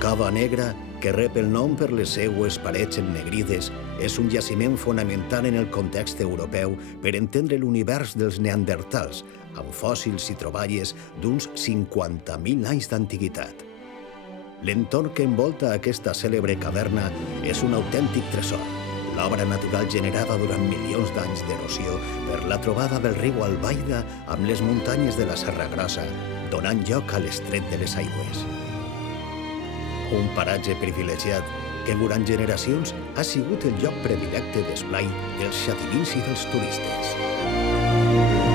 Cova Negra, que rep el nom per les seues parets ennegrides, és un jaciment fonamental en el context europeu per entendre l'univers dels neandertals, amb fòssils i troballes d'uns 50.000 anys d'antiguitat. L'entorn que envolta aquesta cèlebre caverna és un autèntic tresor, l'obra natural generada durant milions d'anys d'erosió per la trobada del riu Albaida amb les muntanyes de la Serra Grossa, donant lloc a l'Estret de les Aigües. Un paratge privilegiat que durant generacions ha sigut el lloc predilecte d'esplai dels xativins i dels turistes.